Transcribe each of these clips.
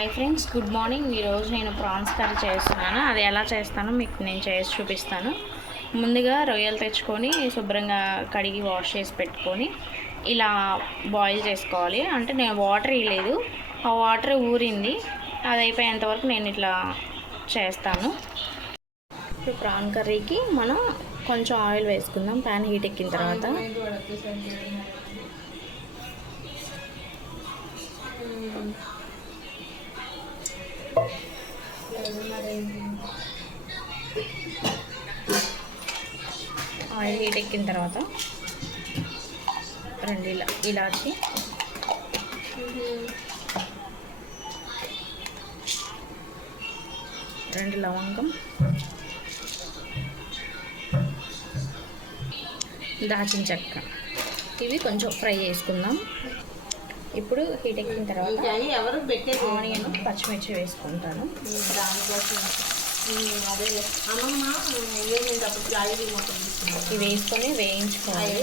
Hi friends, good morning. ఈరోజు నేను prawns curry చేస్తున్నాను. అది ఎలా చేస్తానో మీకు నేను చేసి చూపిస్తాను. ముందుగా రొయ్యలు తెచ్చుకొని శుభ్రంగా కడిగి వాష్ చేసి పెట్టుకొని ఇలా బాయిల్ చేసుకోవాలి. అంటే నేను వాటర్ వేయలేదు, ఆ వాటర్ ఊరింది. అది అయిపోయేంత వరకు నేను ఇట్లా చేస్తాను. ఇప్పుడు ప్రాన్ కర్రీకి మనం కొంచెం ఆయిల్ వేసుకుందాం. ప్యాన్ హీట్ ఎక్కిన తర్వాత ఆయిల్ హీట్ ఎక్కిన తర్వాత రెండు ఇలాచి, రెండు లవంగం, దాచిన చెక్క, ఇవి కొంచెం ఫ్రై చేసుకుందాం. ఇప్పుడు హీట్ ఎక్కిన తర్వాత ఆనియన్, పచ్చిమిర్చి వేసుకుంటాను. ఇవి వేసుకొని వేయించుకోవాలి.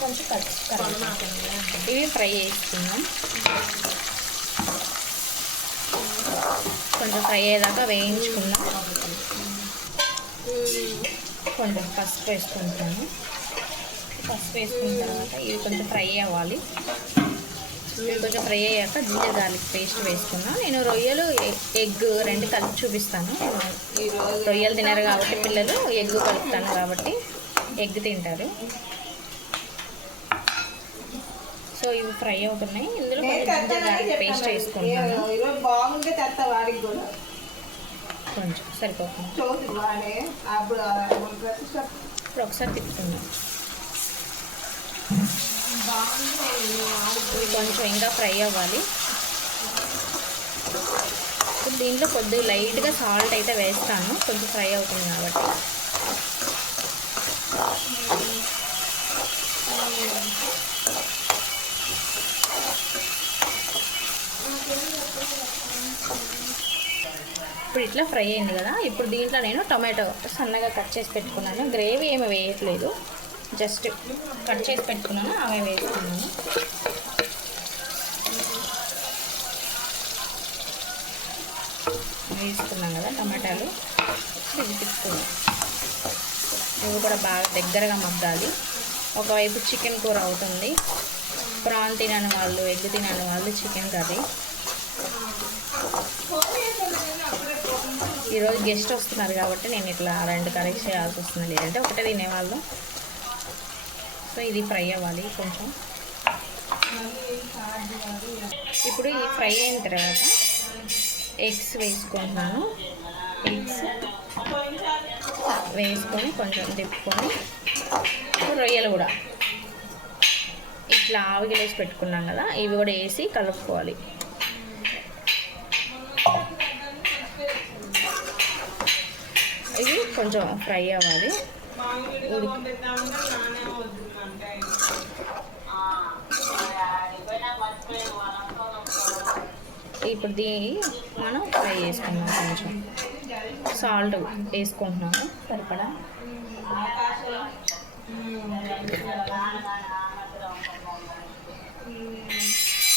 కొంచెం ఇవి ఫ్రై చేసుకుందాం. కొంచెం ఫ్రై అయ్యేదాకా వేయించుకుందాం. కొంచెం పసుపు వేసుకుంటాను. పసుపు వేసుకున్న తర్వాత ఇవి కొంచెం ఫ్రై అవ్వాలి. ఇవి కొంచెం ఫ్రై అయ్యాక జింజర్ గార్లిక్ పేస్ట్ వేసుకున్నాను. నేను రొయ్యలు, ఎగ్ రెండు కలిపి చూపిస్తాను. రొయ్యలు తినరు కాబట్టి పిల్లలు, ఎగ్ కలుపుతాను కాబట్టి ఎగ్ తింటారు. సో ఇవి ఫ్రై అవుతున్నాయి. ఇందులో జింజర్ గార్లిక్ పేస్ట్ వేసుకుంటాను. కొంచెం సరిపోతుంది. ఇప్పుడు ఒకసారి తిప్పుకుందాం. ఇవి కొంచెం ఇంకా ఫ్రై అవ్వాలి. ఇప్పుడు దీంట్లో కొద్దిగా లైట్గా సాల్ట్ అయితే వేస్తాను, కొంచెం ఫ్రై అవుతుంది కాబట్టి. ఇప్పుడు ఇట్లా ఫ్రై అయింది కదా. ఇప్పుడు దీంట్లో నేను టొమాటో సన్నగా కట్ చేసి పెట్టుకున్నాను. గ్రేవీ ఏమి వేయట్లేదు, జస్ట్ కట్ చేసి పెట్టుకున్నాను, అవే వేసుకున్నాను. వేసుకున్నాం కదా టమాటాలు. ఇది తిప్పుకున్నాం. ఇవి కూడా బాగా దగ్గరగా మగ్గాలి. ఒకవైపు చికెన్ కూర అవుతుంది. ప్రాన్ తినని వాళ్ళు, ఎగ్ తినని వాళ్ళు చికెన్ కర్రీ. ఈరోజు గెస్ట్ వస్తున్నారు కాబట్టి నేను ఇట్లా రెండు కర్రీస్ చేయాల్సి వస్తుంది, లేదంటే ఒకటే తినేవాళ్ళు. సో ఇది ఫ్రై అవ్వాలి కొంచెం. ఇప్పుడు ఇది ఫ్రై అయిన తర్వాత ఎగ్స్ వేసుకుంటున్నాను. ఎగ్స్ వేసుకొని కొంచెం తిప్పుకొని రొయ్యలు కూడా ఇట్లా ఆవిగిలేసి పెట్టుకున్నాం కదా, ఇవి కూడా వేసి కలుపుకోవాలి. ఇవి కొంచెం ఫ్రై అవ్వాలి. ఇప్పుడు దీన్ని మనం ఫ్రై చేసుకున్నాం. కొంచెం సాల్ట్ వేసుకుంటున్నాము సరిపడా.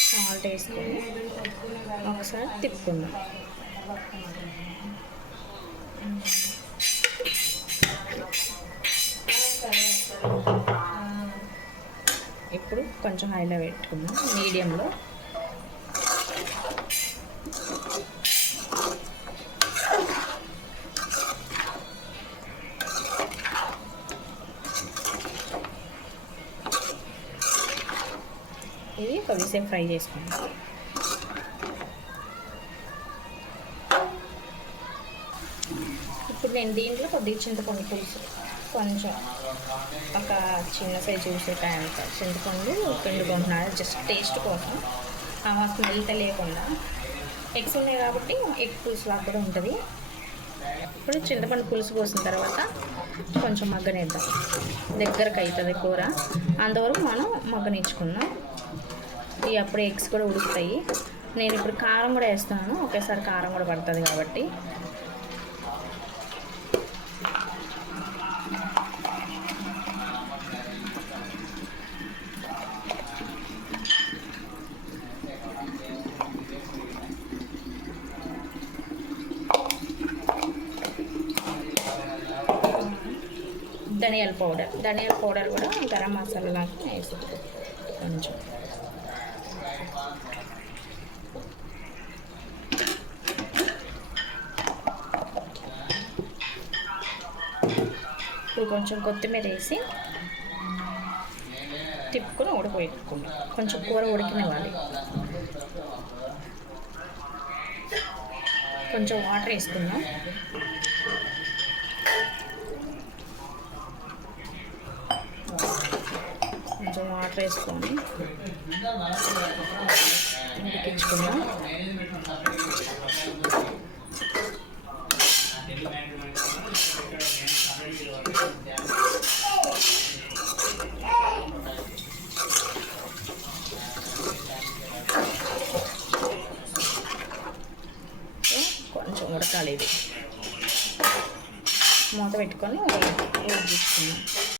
సాల్ట్ వేసుకొని ఒకసారి తిప్పుకుందాం. ఇప్పుడు కొంచెం హైలో పెట్టుకుందాం, మీడియంలో. ఇది కొద్దిసేపు ఫ్రై చేసుకుందాం. ఇప్పుడు నేను దీంట్లో కొద్దిగా చింతపండు పులుసు, కొంచెం ఒక చిన్న సైజు చూసేటంత చింతపండు పిండుకుంటున్నాను, జస్ట్ టేస్ట్ కోసం. ఆ స్మెల్ తెలియకుండా. ఎగ్స్ ఉన్నాయి కాబట్టి ఎగ్ పులుసు లాగా కూడా ఉంటుంది. ఇప్పుడు చింతపండు పులుసు పోసిన తర్వాత కొంచెం మగ్గనిద్దాం, దగ్గరకు అవుతుంది కూర. అంతవరకు మనం మగ్గనిచ్చుకుందాం. ఇవి అప్పుడు ఎగ్స్ కూడా ఉడుకుతాయి. నేను ఇప్పుడు కారం కూడా వేస్తున్నాను, ఒకేసారి కారం కూడా పడుతుంది కాబట్టి. ధనియాల పౌడర్ కూడా గరం మసాలా లాగా వేసుకోవాలి కొంచెం. ఇప్పుడు కొంచెం కొత్తిమీర వేసి తిప్పుకొని ఉడకబెట్టుకోండి. కొంచెం కూర ఉడికినవ్వాలి. కొంచెం వాటర్ వేసుకుందాం. కొంచెం వాటర్ వేసుకొని ఉడికించుకుందాం. కొంచెం ఉడకాలి. ఇది మూత పెట్టుకొని ఉడికించుకుందాం.